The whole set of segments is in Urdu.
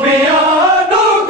Piano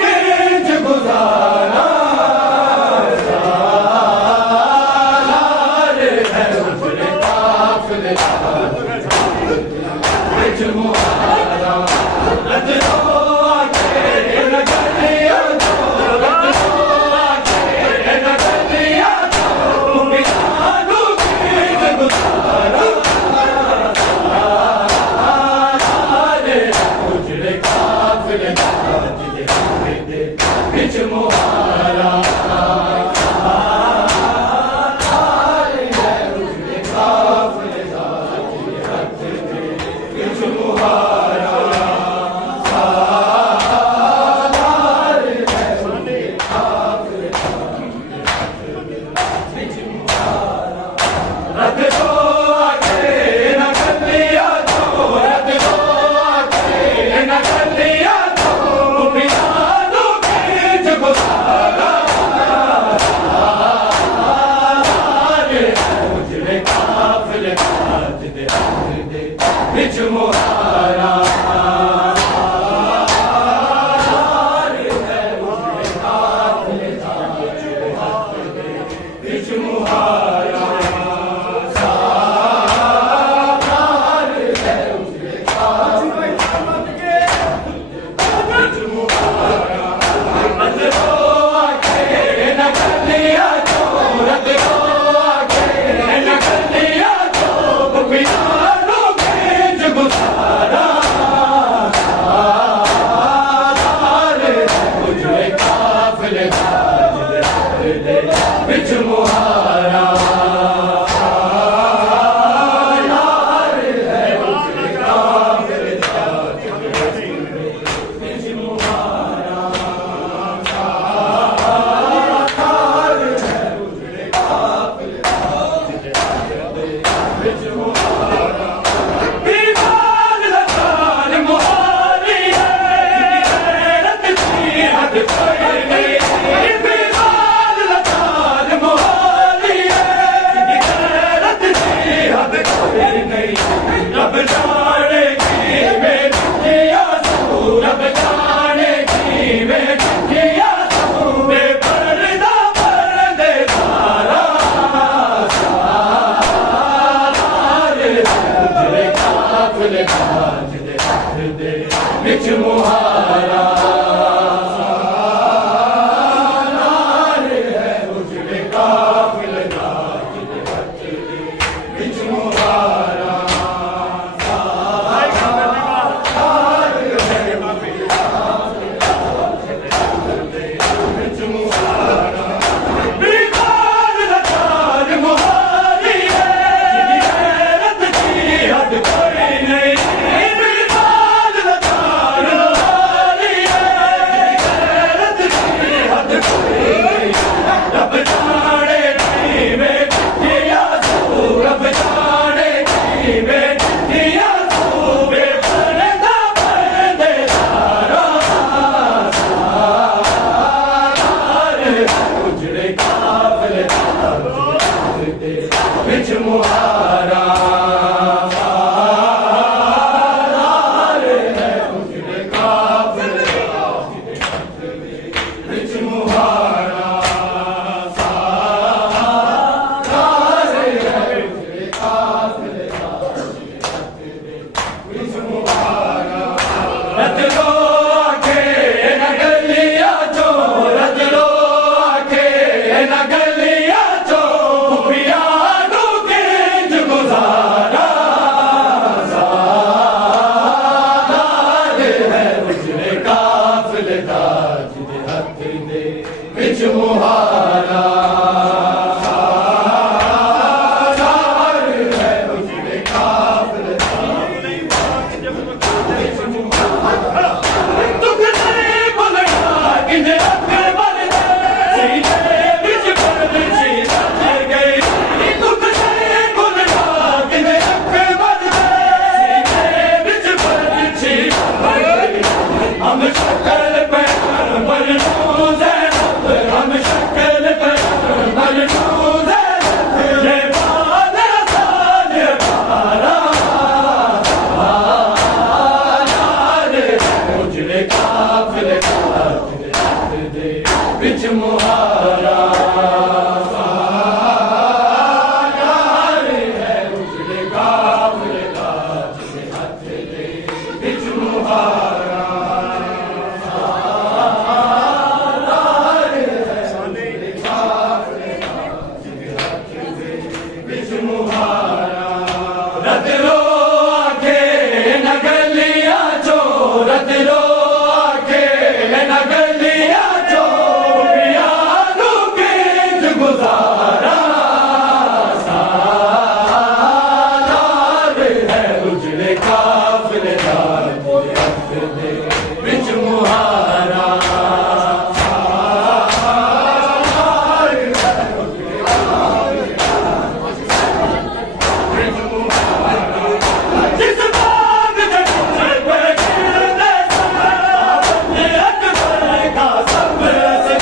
بچ مہارا سالار ہے اجڑے قافل دا جدے ہتھ دے بچ مہارا سالار ہے بچ مہارا بیکار لچار مہاری ہے جدی غیرت کی حد کوئی نہیں بیکار لچار مہاری ہے جدی غیرت کی حد کوئی نہیں رب جانے کی میں کیا سو رب جانے کی میں کیا سو بے پردہ پردے دارا سالار اجڑے قافل دا دے بچ مہارا سالار ہے اجڑے قافل دا دے بچ مہارا سالار ہے اجڑے قافل دا دے بچ مہارا رت لو آکھے نہ گلیاں چو رت لو آکھے نہ گلیاں چو پیانو کنج گزارا سالار ہے اجڑے قافل دا جدے ہتھ دے بچ مہارا سالار ہے اجڑے قافل دا دکھ نہیں بھلنا کنجے اکبر دے سینے بچ پردچی رچ گئی دکھ نہیں بھلنا کنجے اکبر دے سینے بچ پردچی رچ گئی ہم شکل پہ بلنوں زینب ہم شکل پہ بلنوں زینب یہ بال سال پارا سالار اجڑے قافل دا جدے ہتھ دے بچ مہارا سالار ہے اجڑے قافل دا جدے ہتھ دے بچ مہارا سالار ہے اجڑے قافل دا جدے ہتھ دے بچ مہارا رت لو آکھے نہ گلیاں چو رت لو آکھے نہ گلیاں چو پیانو کنج گزارا سالار ہے اجڑے قافل دا جدے ہتھ دے بچ مہارا سالار ہے اجڑے قافل دا بچ مہارا جس باغ میں پھول پہ کھلے سارے اکبر کا سب سے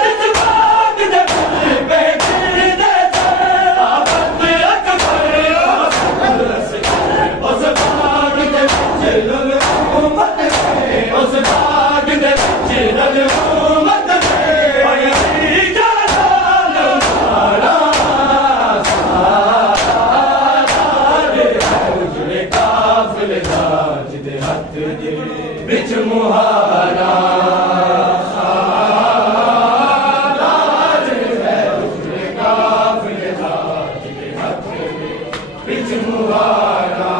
جس باغ میں پھول پہ کھلے سارے اکبر کا سب سے اس باغ میں چلن امت ہے اس باغ میں چلن امت ہے وہی جلال مارا سالار ہے اجڑے قافل دا جدے ہتھ دے بچ مہارا سالار ہے اجڑے قافل دا جدے ہتھ دے بچ مہارا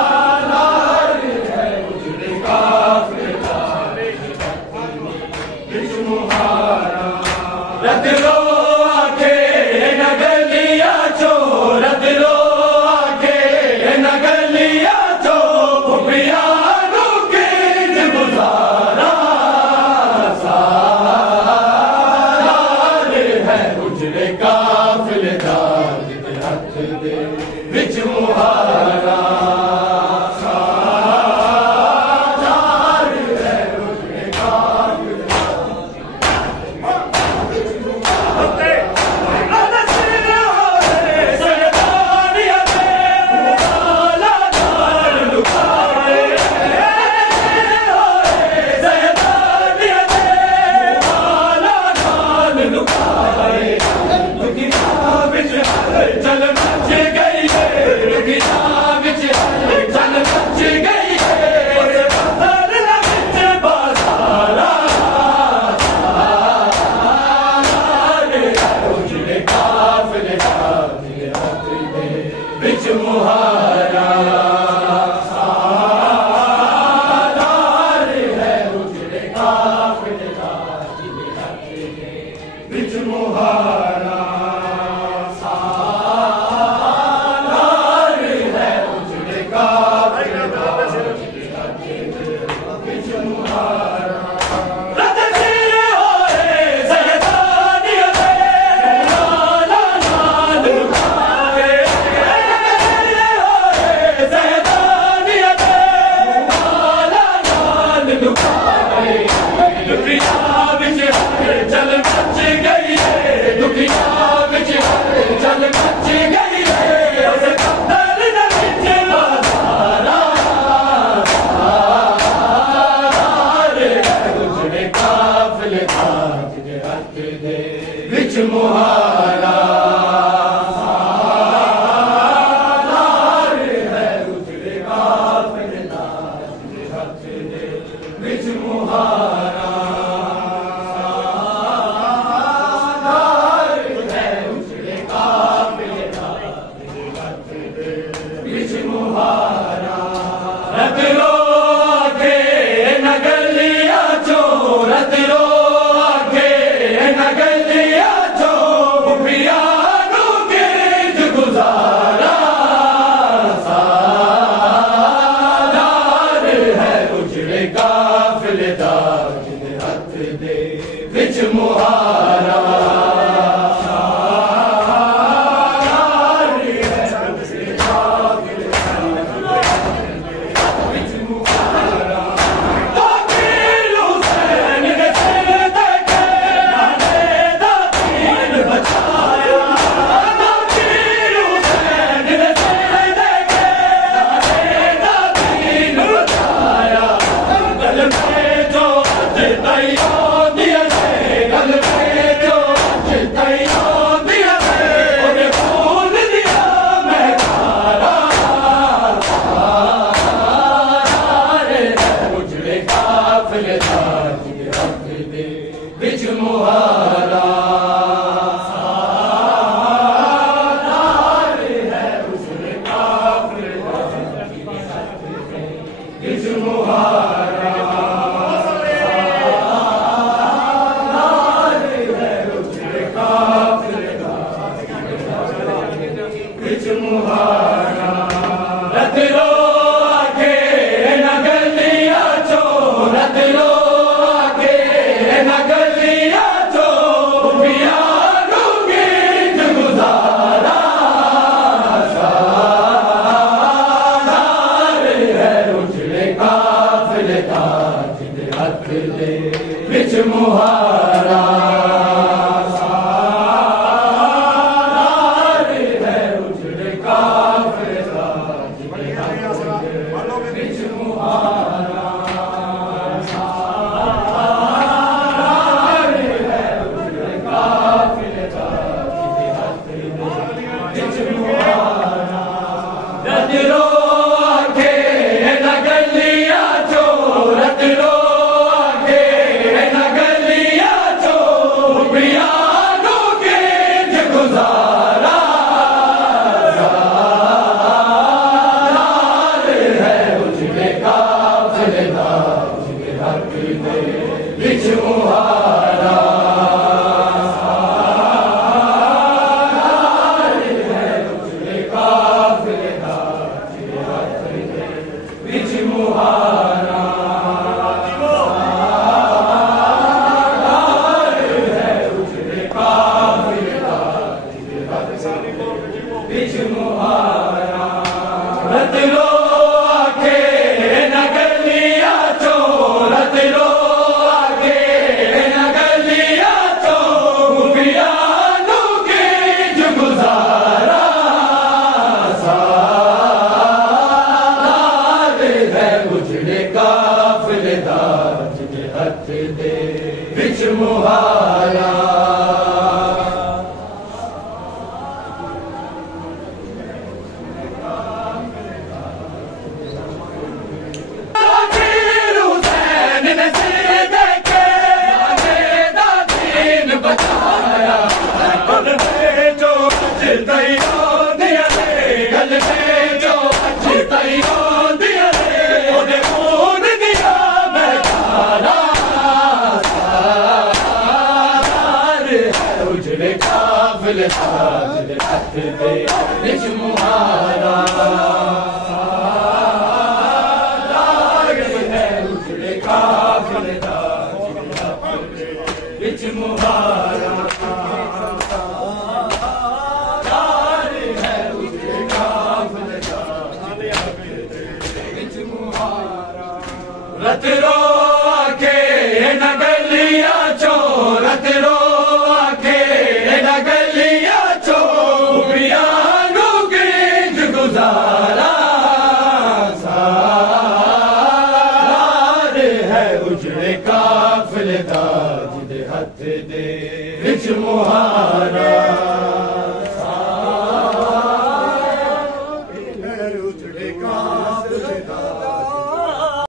سالار ہے اجڑے قافل دا بچ مہارا رت لو آکھے نہ گلیاں چو رت لو آکھے نہ گلیاں چو پیانو وچ مہارا وچ مہارا رت لو آگے نہ گلیاں چو رت لو آگے نہ گلیاں چو بیانوں گیت گزارا سالار ہے اجڑے قافلے کا جن ہاتھ دے وچ مہارا رت لو آگے نہ گلیاں چو رت لو آگے نہ گلیاں چو بیانوں گیت گزارا سالار ہے اجڑے قافلے دا جن ہاتھ دے وچ مہارا وچ مہارا اجڑے قافلے دا وچ مہارا رت لو آگے نہ گلیاں چو رت لو آگے نہ گلیاں چو بیانوں گیت گزارا اجڑے قافلے دا جن ہاتھ دے وچ مہارا حسین نے سر دے کے دا دین بچایا گل میں جو اج تئی آندیاں نے گل میں جو اج تئی آندیاں نے اودے خون دیا میں کھانا سالار ہے اجڑے قافلے دا جن ہاتھ دے وچ مہارا سالار ہے اجڑے قافلے دا جن ہاتھ دے وچ مہارا سالار ہے اجڑے قافلے دا وچ مہارا رت لو آگے نہ گلیاں چو رت لو آگے نہ گلیاں چو بیانوں گیت گزارا سالار ہے اجڑے قافلے دا جن ہاتھ دے وچ مہارا